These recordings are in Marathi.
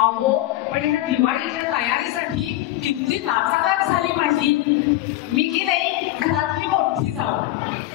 अहो पण ह्या दिवाळीच्या तयारीसाठी किती नाचालाट झाली माझी. मी की नाही घरातली मोठी जाऊ,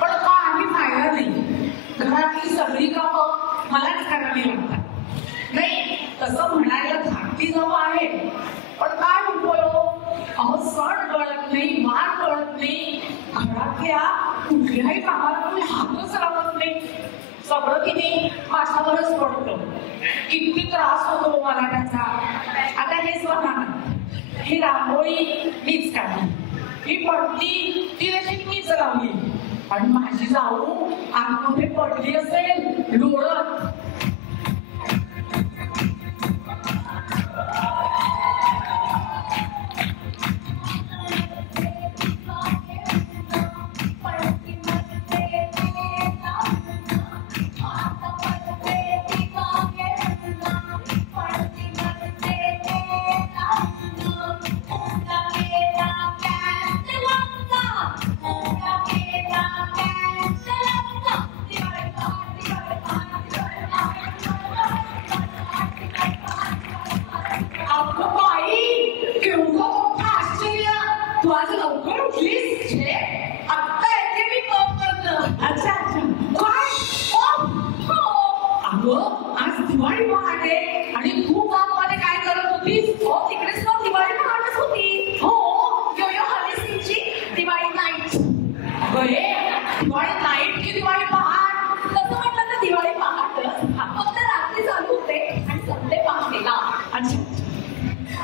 पण काही फायदा नाही. घरातली सगळी कामं मलाच करावी लागतात. नाही तसं म्हणायला धाकटी जाऊ आहे, पण काय उपयोग. अहो सण कळत नाही, वार कळत नाही, घरातल्या कुठल्याही कामाला तुम्ही हातच लावत नाही. सगळं किती माझ्यावरच पडतं. किती त्रास होतो मला त्याचा. आता हे बघा, ही रांगोळी मीच काढली, ही पडली ती देखील मीच लावली, आणि माझी जाऊ आतमध्ये पडली असेल लोळत. आज दिवाळी पहाटे आणि तू काममध्ये काय करत होतीस? हो तिकडेच ना दिवाळी पहाटच होती. हो यो हनीसिंगची दिवाळी नाईट. बरे दिवाळी नाईट की दिवाळी पहाट? कसं म्हटलं तर दिवाळी पहाटच, फक्त रात्री चालू होते आणि संडे पहाटेला. अच्छा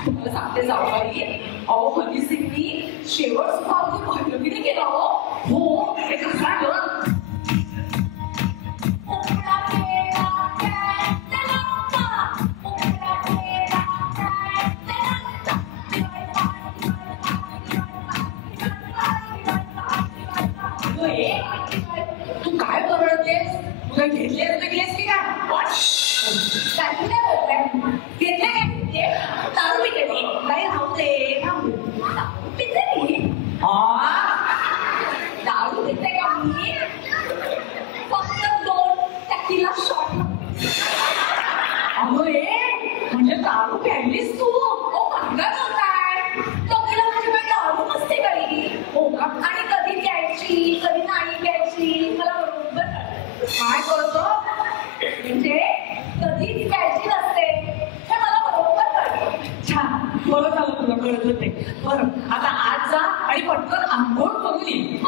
तुम्हाला सांगते जाऊ बाई, अहो हनीसिंगनी शेवट सुद्धा अगदी भांडवलीने केला. हो हे कसं झालं? तू काय बरळतेस? तुला घेतलेस की काय? घेतले काय? दारू पिते मी. नाही राहू दे, दारू पिते मी. दारू पिते का मी? फक्त 2 टॅकीला शॉट. अगं ये म्हणजे दारू प्यायलीस तू? हो भांगा काय टोकीला माझी काही दारू नसते काही. हो का? आणि कधी प्यायची कधी नाही प्यायची मला बरोबर काय कळतं. म्हणजे कधीच प्यायची नसते हे मला बरोबर कळतं. छान बरं झालं तुला कळतं ते. बरं आता आज जा आणि पटकन आंघोळ करून ये.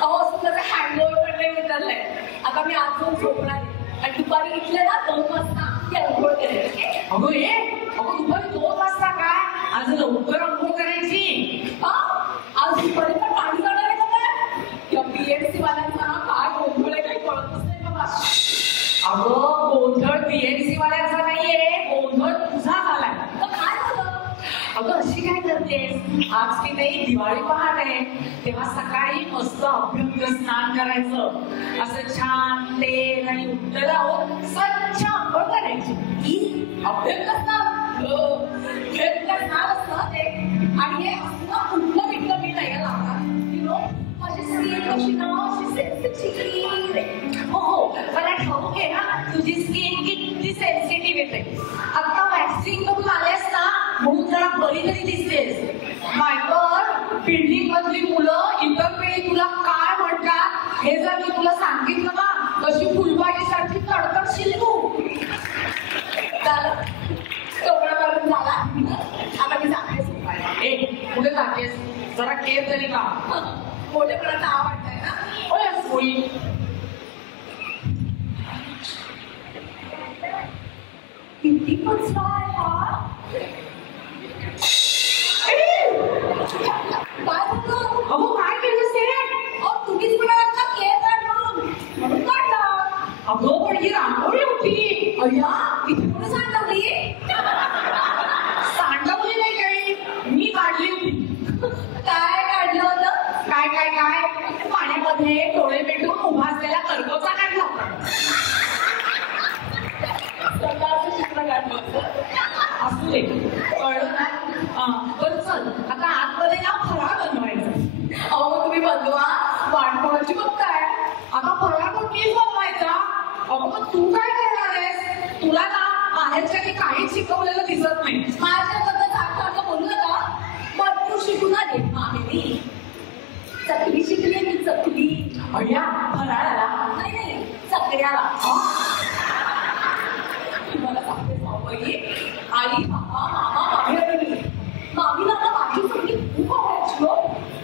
अहो असं त्याचं हँडओव्हर पडलंय विचारलंय. आता मी आज जाऊन झोपणार आणि दुपारी इथले ना 2 वाजता ती आंघोळ करायची. अगं ये अगं दुपारी 2 वाजता काय? आज लवकर आंघोळ करायची. आज दुपारी पण पाणी जाणार आहे का काय? या बीएमसी वाल्यांचा काय गोंधळ आहे काही कळतच नाही बाबा. अगं गोंधळ बीएमसी वाल्यांचा नाहीये, गोंधळ तुझा झालाय. तर काय झालं? अगं अशी काय करतेस? आज की नाही दिवाळी पहाट आहे, तेव्हा सकाळी मस्त अभ्यंग स्नान करायचं. असं छान तेल आणि उद्द लावून स्वच्छ आंघोळ करायची. अभ्यंग स्नान असतं ते. आणि हे असं कुठलं बिटलं मी नाही लावणार. माझी स्किन कशी ना अशी सेन्सिटिव्ह. हो मला ठाऊक आहे ना तुझी स्किन किती सेन्सिटिव्ह येते. आता वॅक्सिन करून आलेस ना म्हणून जरा बरी तरी दिसतेस. नाहीतर बिल्डिंग मधली मुलं इतर वेळी तुला काय म्हणतात हे जर मी तुला सांगितलं ना कशी फुलबाजीसाठी तडतडशील तू. टोकळा करून झाला. आता मी जातेस कुठे जातेस? जरा केअर तरी का. मोठेपणाचा आवडतंय ना होईल. किती पचला आहे हा. काय झालं? अहो काय केलंस ते? तुम्हीच म्हणालात का केअर म्हणून काढला. अगं पण ही रांगोळी होती. अय्या किती कोणी सांडवली? सांडवली नाही काही, मी काढली होती. काय काढलं होतं? काय काय काय पाण्यामध्ये डोळे पेटून उभा असलेला कर्कचा काढला होता. स्वतःचं चित्र काढलं होतं. असू दे कळलं ना. बरं चल आता आतमध्ये ना फराळ बनवायचा. अहो तुम्ही बनवा, वाट कोणाची बघताय. आता फराळ पण मीच बनवायचा. अगं तू काय करणार आहेस? तुला ना बाहेरच्या काही शिकवलेलं दिसत नाही. माझ्याबद्दल सारखं बोलू नका. भरपूर शिकून आले माहेरी. चकली शिकली मी, चकली. अय्या फराळाला नाही चकड्याला. तुम्हाला सांगते सावई, आई बाबा मामा मामी आली. मामीला ना माझी चकली खूप आवडायची हो.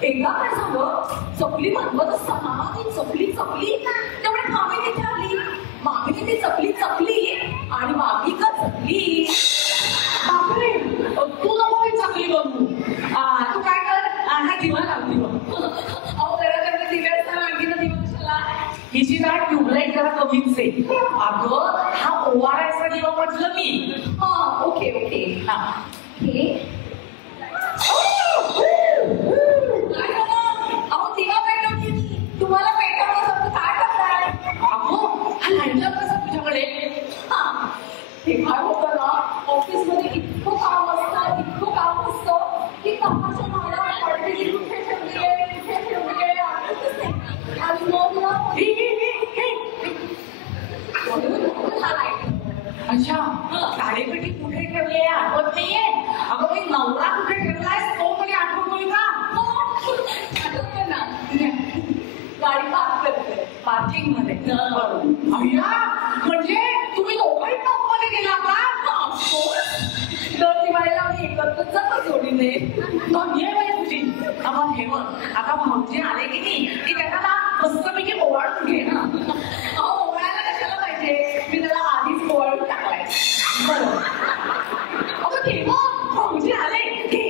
एकदा काय झालं, चकली बनवत असताना ती चकली तेवढे मामी तिथे आली. मामीने ती चकली आणि मामी का चकली. बापरे, तू नको चकली बनवू. तू काय कर, हा दिवा लाव दिवा. अहो घराकडे दिव्या असताना आणखी ना दिवा कशाला. हिची ना ट्यूबलाईट जरा कमीच आहे. अगं हा ओवारायचा दिवा म्हटलं मी. हा ओके हा हे अहो दिवा पेटवली मी. तुम्हाला पेटवण्यासाठी काय करताय. अगो हा लाईटला कसा तुझ्याकडे. हा ते काय होतं ना, ऑफिसमध्ये इतकं काम असतं की कामाच्या माळा पडली कुठे ठेवली आहे आठवतच नाही. आणि मग ना हा लाईट. अच्छा साडेपेटी कुठे ठेवली आहे आठवत नाहीये. अगं मी नवरा कुठे ठेवलाय तो तरी आठवतोय का. आठवतं ना, गाडी पार्क करते पार्किंग मध्ये. अय्या म्हणजे तुम्ही दोघंही टॉप मध्ये गेला का. दर दिवाळीला आम्ही एकत्र जातो जोडीने. मग ये बाई तुझी. मग हे बघ आता भाऊजी आले की नाही की त्यांना ना मस्तपैकी ओवाळून घे ना. अहो ओवाळायला कशाला पाहिजे, मी त्याला आधीच ओवाळून टाकलाय. बरं अगं घे मग भाऊजी आले. घे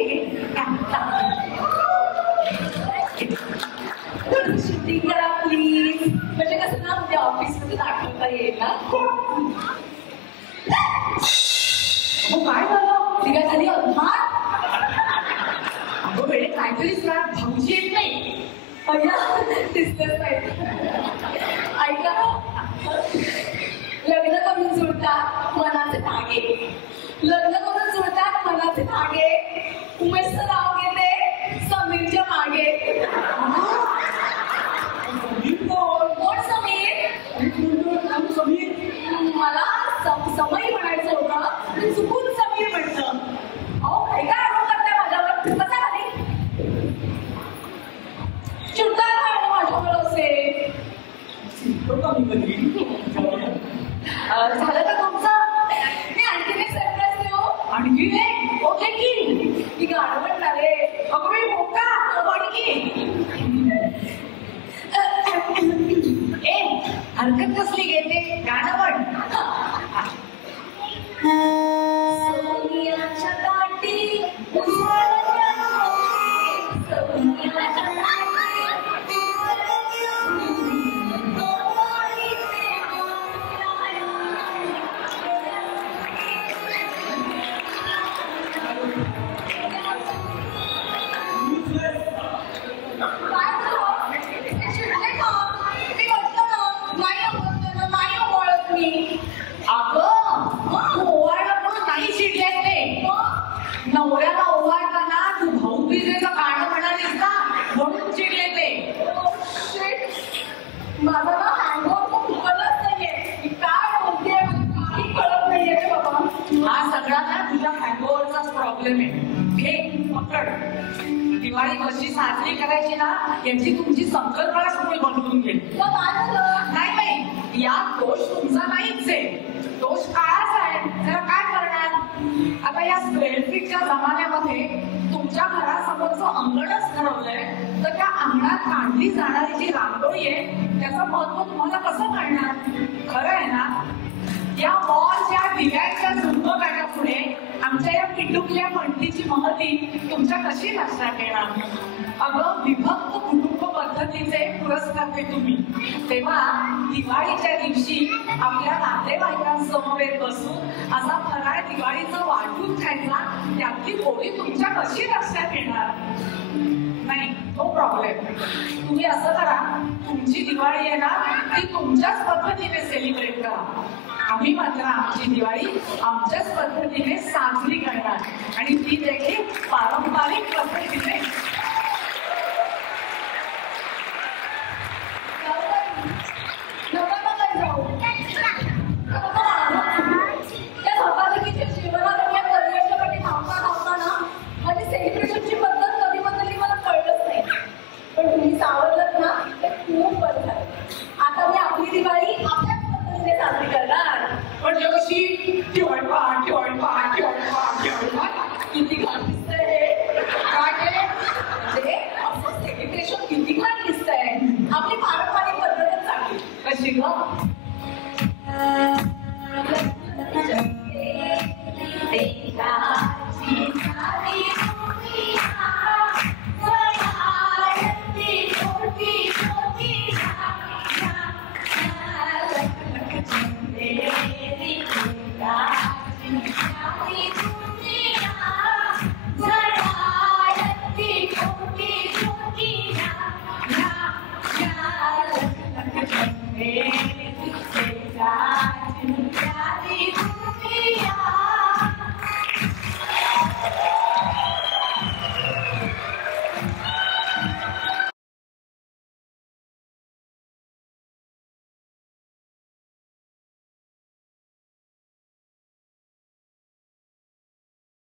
शूटिंग करा प्लीज. म्हणजे कसं ना उद्या ऑफिसमध्ये दाखवता येईल ना. काय झालं. दिव्या झाली अभिमान. अगं वेळे काहीतरीच ना भाऊजी येत नाही. अय्या दिसतच नाही. ऐका लग्न करून जुळतात मनाचे धागे. उमेशचं नाव घेते समीरच्या मागे. कोण समीर. मला समय म्हणायचं होतं, मी चुकून समीर म्हटलं. अहो काय आरोप करताय माझ्यावर. कसा झाली चिडताय काय माझ्यावर असे. झालं का तुमचं. मी आणखीन एक सरप्राईज देऊ. आणखी नाही ओके की मी गाणं म्हणणार आहे. अगं मी मोका आणखी. ए हरकत कसली घेते गाणं म्हण. सोनियाच्या काठी नवऱ्याला ओवाळताना तू भाऊबीजेचं गाणं म्हणालीस ना म्हणून चिडले ते. माझा ना हँगओव्हर उतरलाच नाहीये. काय बोलते काही कळत नाहीये रे बाबा. हा सगळा ना तुझ्या हँगओव्हरचाच प्रॉब्लेम आहे. घे पकड. दिवाळी कशी साजरी करायची ना याची तुमची संकल्पनाच तुम्ही बदलून घे. काय झालं. नाही यात दोष तुमचा नाहीच आहे, दोष काळाचा आहे. त्याला काय करणार. आता या स्क्वेअरफीटच्या जमान्यामध्ये तुमच्या घरासमोरचं अंगणच ठरवलंय तर त्या अंगणात काढली जाणारी जी रांगोळी आहे त्याचं महत्व तुम्हाला कसं कळणार. खरं आहे ना. या वॉलच्या दिव्यांच्या झुंबकाण्यापुढे आमच्या या पिटुकल्या म्हणतीची महती तुमच्या कशी लक्षात येणार. अगं विभक्त कुटुंब पद्धतीचे पुरस्कारते तुम्ही. तेव्हा दिवाळीच्या दिवशी आपल्या नातेवाईकांसमवेत बसून असा फराळ दिवाळीचं वाटून खायचा त्यातली गोडी तुमच्या कशी लक्षात येणार. नाही नो प्रॉब्लेम. तुम्ही असं करा, तुमची दिवाळी आहे ना ती तुमच्याच पद्धतीने सेलिब्रेट करा. आम्ही मात्र आमची दिवाळी आमच्याच पद्धतीने साजरी करणार आणि ती देखील पारंपरिक पद्धतीने.